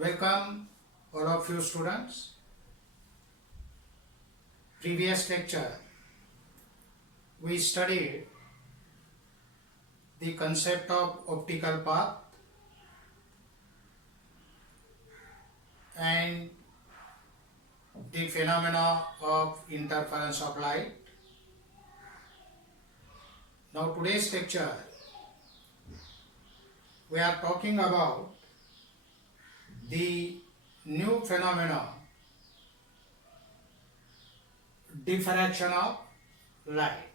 Welcome all of you students. Previous lecture we studied the concept of optical path and the phenomena of interference of light. Now today's lecture we are talking about the new phenomena, diffraction of light.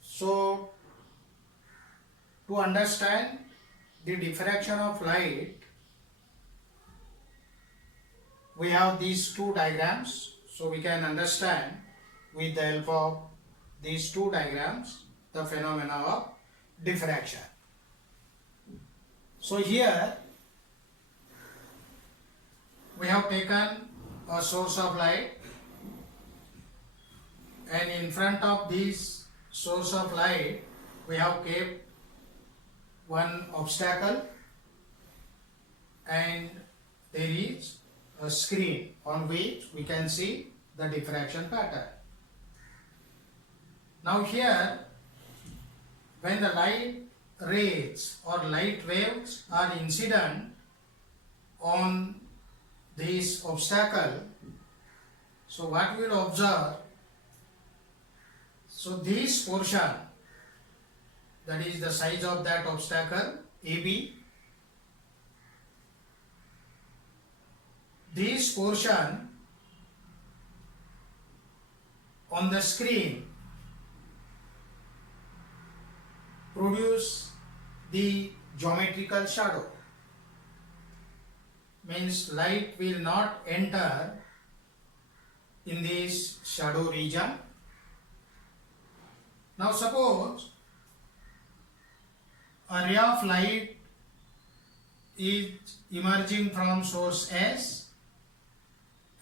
So to understand the diffraction of light, we have these two diagrams, so we can understand with the help of these two diagrams the phenomena of diffraction. So here we have taken a source of light, and in front of this source of light we have kept one obstacle, and there is a screen on which we can see the diffraction pattern. Now here, when the light rays or light waves are incident on this obstacle, so what we will observe, so this portion, that is the size of that obstacle AB, this portion on the screen produce the geometrical shadow, means light will not enter in this shadow region. Now suppose a ray of light is emerging from source S,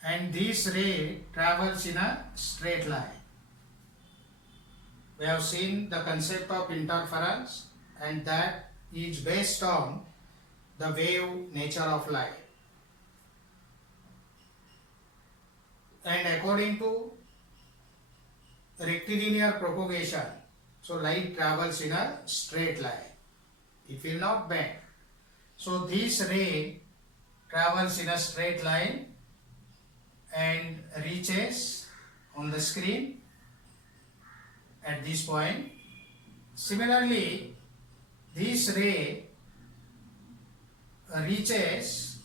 and this ray travels in a straight line. We have seen the concept of interference, and that is based on the wave nature of light. And according to rectilinear propagation, so light travels in a straight line. It will not bend. So this ray travels in a straight line and reaches on the screen at this point. Similarly, this ray reaches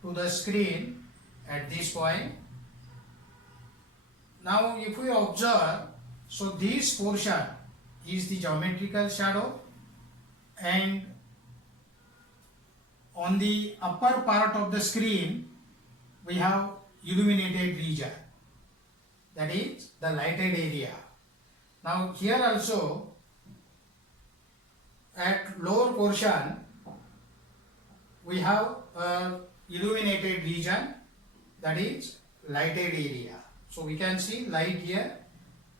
to the screen at this point. Now if we observe, so this portion is the geometrical shadow, and on the upper part of the screen we have illuminated region, that is the lighted area. Now here also at lower portion we have a illuminated region, that is lighted area. So we can see light here,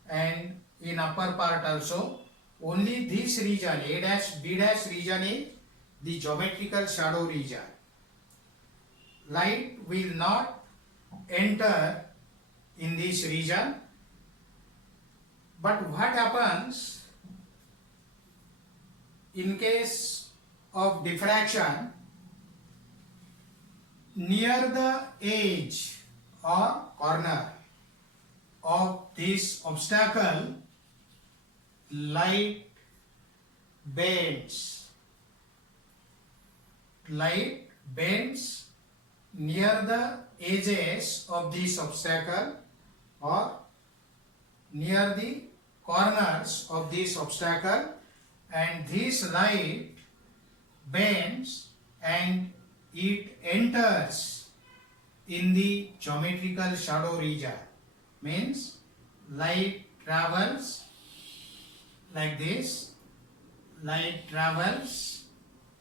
and in upper part also only this region A dash B dash region is the geometrical shadow region. Light will not enter in this region. But what happens in case of diffraction? Near the edge or corner of this obstacle, light bends. Light bends near the edges of this obstacle or near the corners of this obstacle, and this light bends and it enters in the geometrical shadow region. Means light travels like this, light travels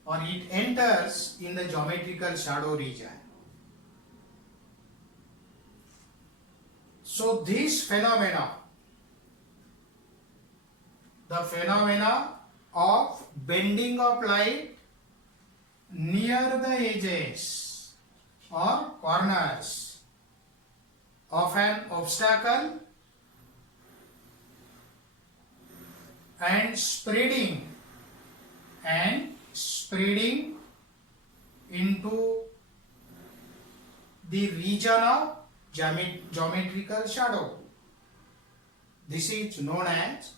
or it enters in the geometrical shadow region. So this phenomena, the phenomena of bending of light near the edges or corners of an obstacle and spreading into the region of geometrical shadow. This is known as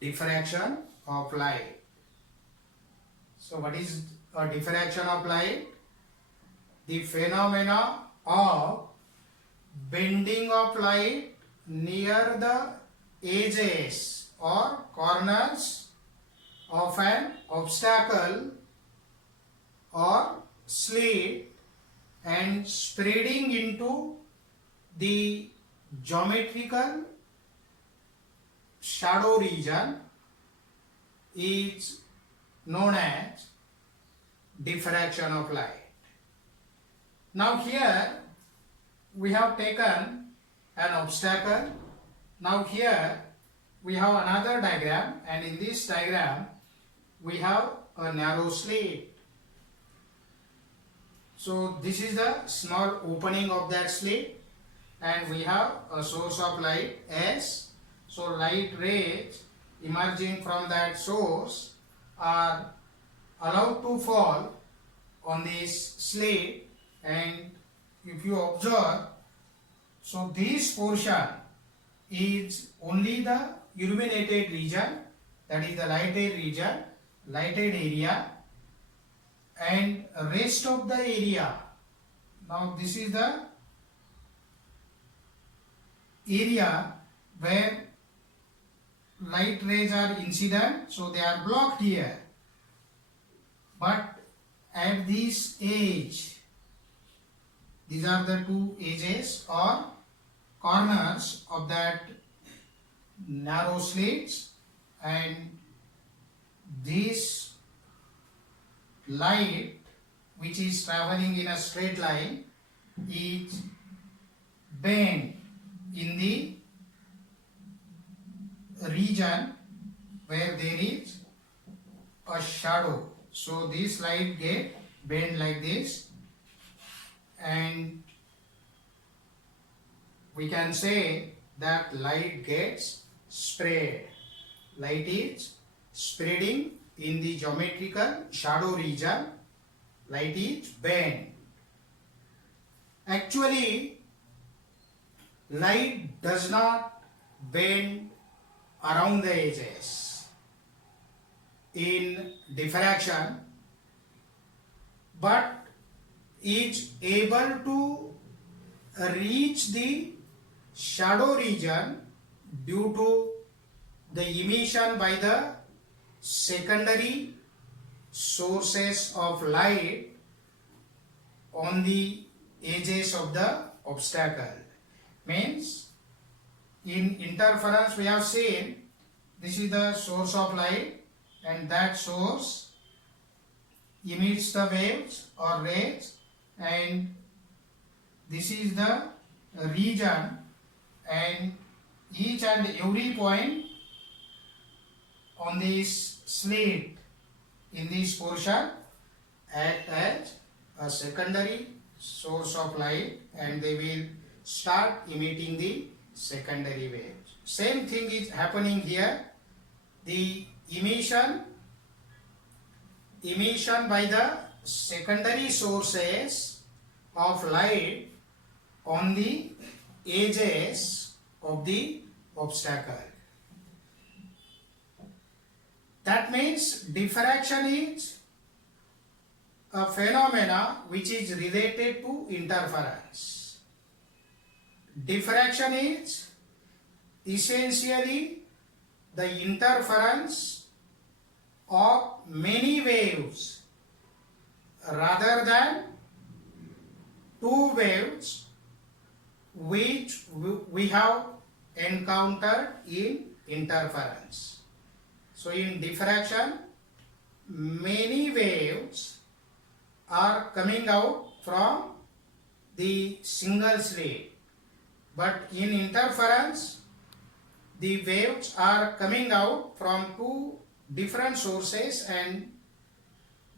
diffraction of light. So what is a diffraction of light? The phenomena of bending of light near the edges or corners of an obstacle or slit and spreading into the geometrical shadow region is known as diffraction of light. Now here we have taken an obstacle. Now here we have another diagram, and in this diagram we have a narrow slit. So this is the small opening of that slit, and we have a source of light S. So light rays emerging from that source are allowed to fall on this slit, and if you observe, so this portion is only the illuminated region, that is the lighted area, and rest of the area. Now this is the area where light rays are incident, so they are blocked here. But at this edge, these are the two edges or corners of that narrow slits, and this light which is traveling in a straight line is bent in the region where there is a shadow. So this light get bent like this, and we can say that light gets spread. Light is spreading in the geometrical shadow region. Light is bent. Actually, light does not bend around the edges in diffraction, but is able to reach the shadow region due to the emission by the secondary sources of light on the edges of the obstacle. Means in interference we have seen this is the source of light, and that source emits the waves or rays, and this is the region, and each and every point on this slit in this portion act as a secondary source of light, and they will start emitting the secondary waves. Same thing is happening here. The emission by the secondary sources of light on the edges of the obstacle. That means diffraction is a phenomena which is related to interference. Diffraction is essentially the interference of many waves rather than two waves which we have encountered in interference. So in diffraction, many waves are coming out from the single slit, but in interference the waves are coming out from two different sources and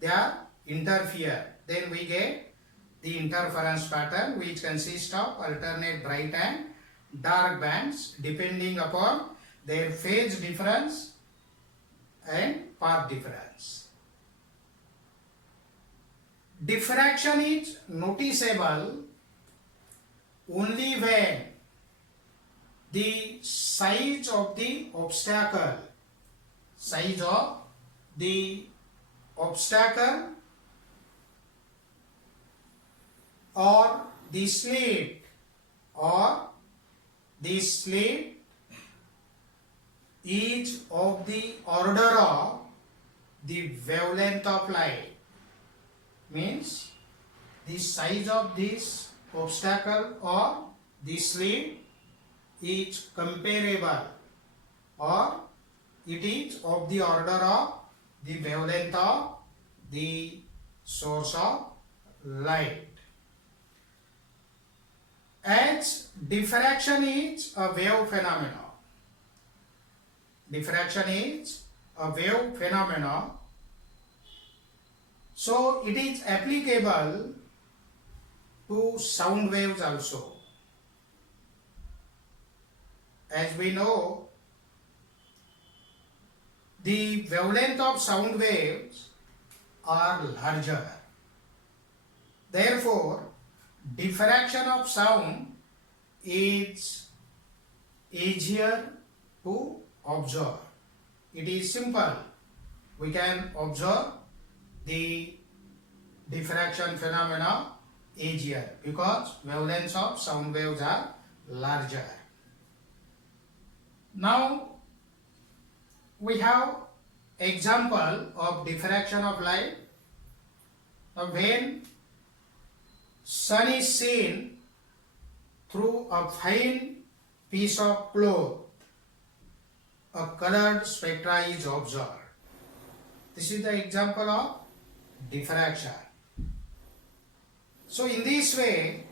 they are interfere. Then we get the interference pattern, which consists of alternate bright and dark bands depending upon their phase difference and path difference. Diffraction is noticeable only when the size of the obstacle or the slit is of the order of the wavelength of light. Means the size of this obstacle or the slit is comparable or it is of the order of the wavelength of the source of light. As diffraction is a wave phenomenon, so it is applicable to sound waves also. As we know, the wavelength of sound waves are larger. Therefore, diffraction of sound is easier to observe. It is simple. We can observe the diffraction phenomena easier because wavelengths of sound waves are larger. Now we have example of diffraction of light. Now when sun is seen through a fine piece of cloth, a colored spectra is observed. This is the example of diffraction. So in this way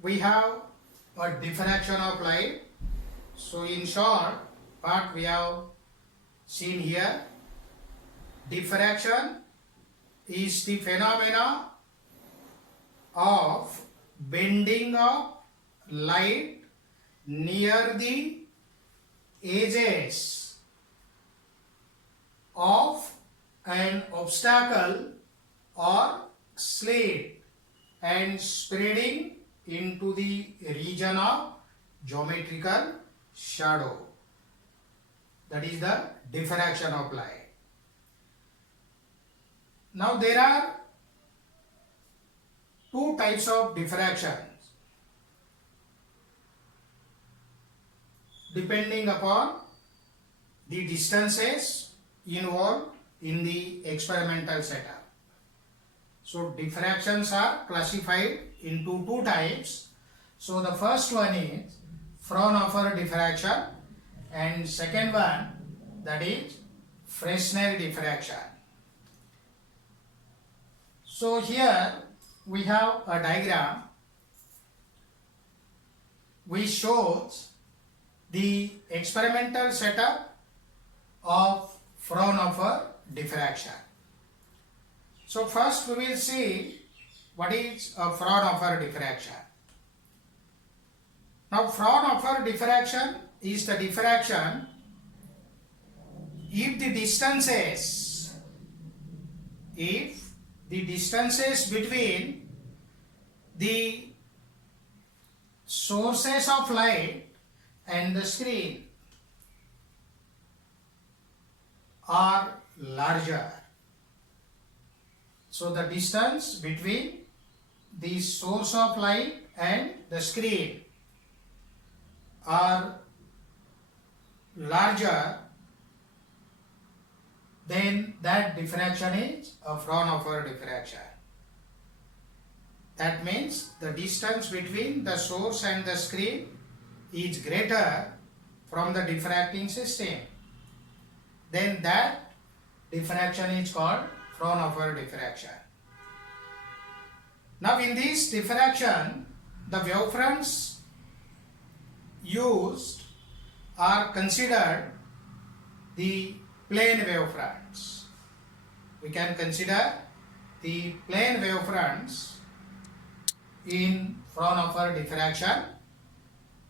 we have a diffraction of light. So in short, what we have seen here, diffraction is the phenomena of bending of light near the edges of an obstacle or slit and spreading into the region of geometrical shadow. That is the diffraction of light. Now there are two types of diffractions depending upon the distances involved in the experimental setup. So diffractions are classified into two types. So the first one is Fraunhofer diffraction and second one, that is Fresnel diffraction. So here we have a diagram which shows the experimental setup of Fraunhofer diffraction. So first we will see what is a Fraunhofer diffraction. Now Fraunhofer diffraction is the diffraction if the distances between the sources of light and the screen are larger. So the distance between the source of light and the screen are larger, then that diffraction is a Fraunhofer diffraction. That means the distance between the source and the screen is greater from the diffracting system. Then that diffraction is called Fraunhofer diffraction. Now in this diffraction, the wavefronts used are considered the plane wavefronts. We can consider the plane wavefronts in Fraunhofer diffraction,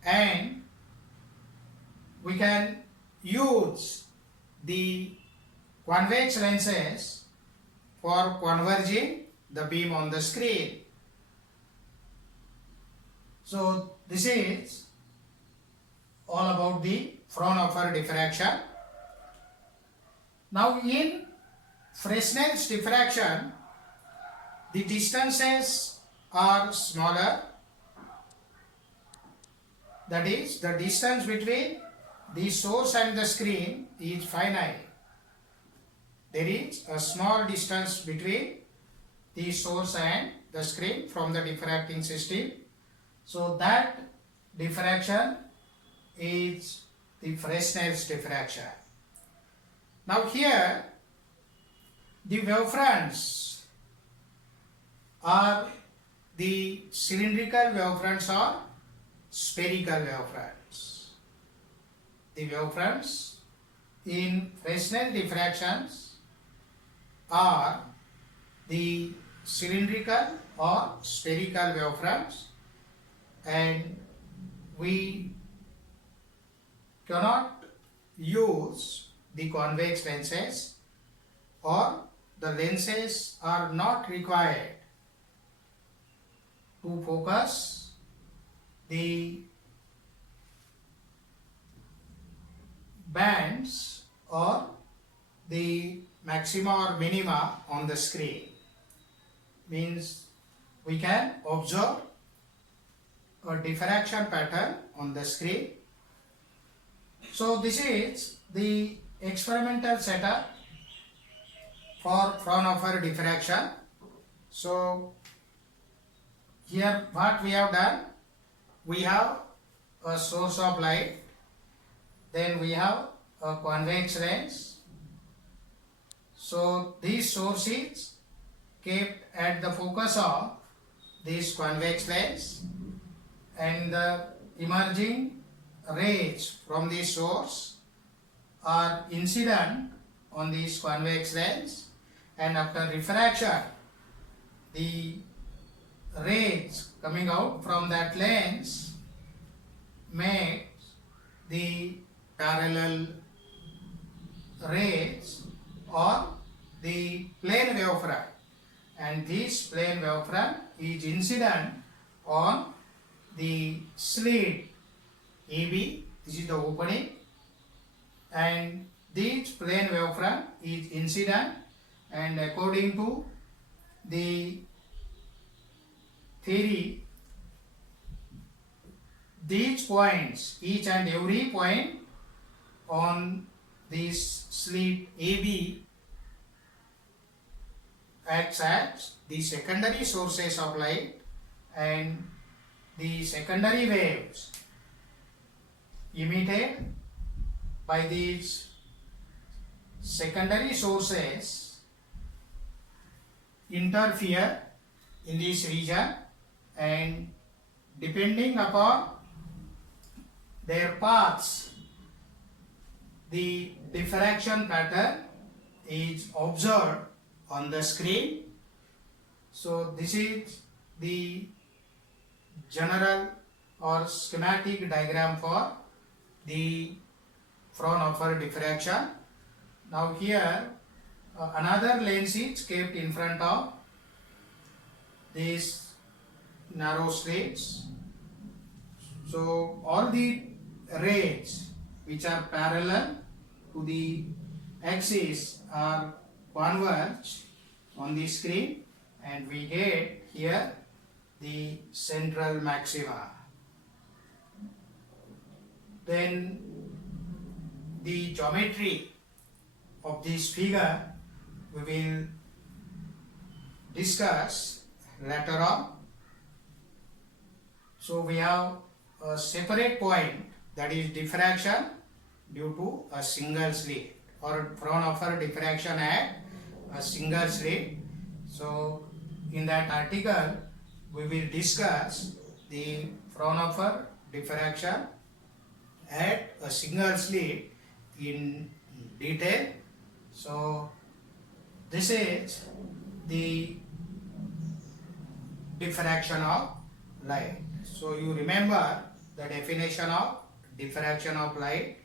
and we can use the convex lenses for converging the beam on the screen. So this is all about the Fraunhofer diffraction. Now in Fresnel's diffraction, the distances are smaller. That is, the distance between the source and the screen is finite. There is a small distance between the source and the screen from the diffracting system. So that diffraction is the Fresnel's diffraction. Now here the wavefronts are the cylindrical wavefronts or spherical wavefronts. The wavefronts in Fresnel diffractions are the cylindrical or spherical wavefronts, and we cannot use the convex lenses, or the lenses are not required to focus the bands or the maxima or minima on the screen. Means we can observe a diffraction pattern on the screen. So this is the experimental setup for Fraunhofer diffraction. So here what we have done, we have a source of light, then we have a convex lens. So this source is kept at the focus of this convex lens, and the emerging rays from this source are incident on this convex lens, and after refraction the rays coming out from that lens make the parallel rays or the plane wavefront, and this plane wavefront is incident on the slit AB. This is the opening, and this plane wavefront is incident, and according to the theory, these points, each and every point on this slit AB acts as the secondary sources of light, and the secondary waves emitted by these secondary sources interfere in this region, and depending upon their paths, the diffraction pattern is observed on the screen. So this is the general or schematic diagram for the Fraunhofer diffraction. Now here another lens is kept in front of these narrow slits. So all the rays which are parallel to the axis are converged on the screen, and we get here the central maxima. Then the geometry of this figure we will discuss later on. So we have a separate point, that is diffraction due to a single slit, or Fraunhofer diffraction at a single slit. So in that article we will discuss the Fraunhofer diffraction at a single slit in detail, So this is the diffraction of light. So you remember the definition of diffraction of light.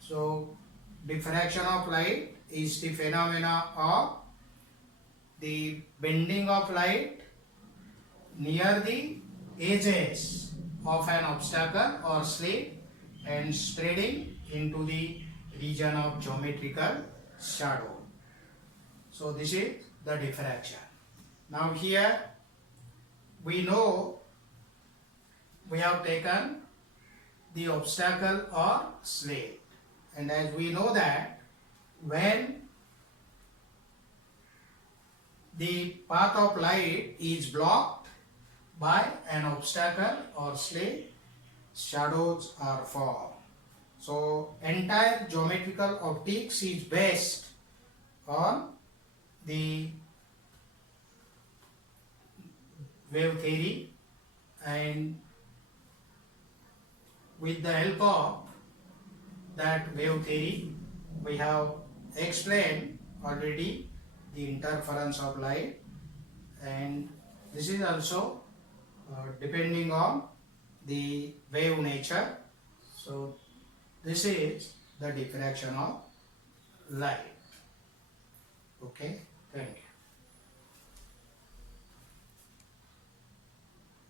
So diffraction of light is the phenomena of the bending of light near the edges of an obstacle or slit and spreading into the region of geometrical shadow. So this is the diffraction. Now here we know we have taken the obstacle or slit, and as we know that when the path of light is blocked by an obstacle or slit, shadows are formed. So entire geometrical optics is based on the wave theory, and with the help of that wave theory we have explained already the interference of light, and this is also depending on the wave nature. So this is the diffraction of light. Okay, thank you.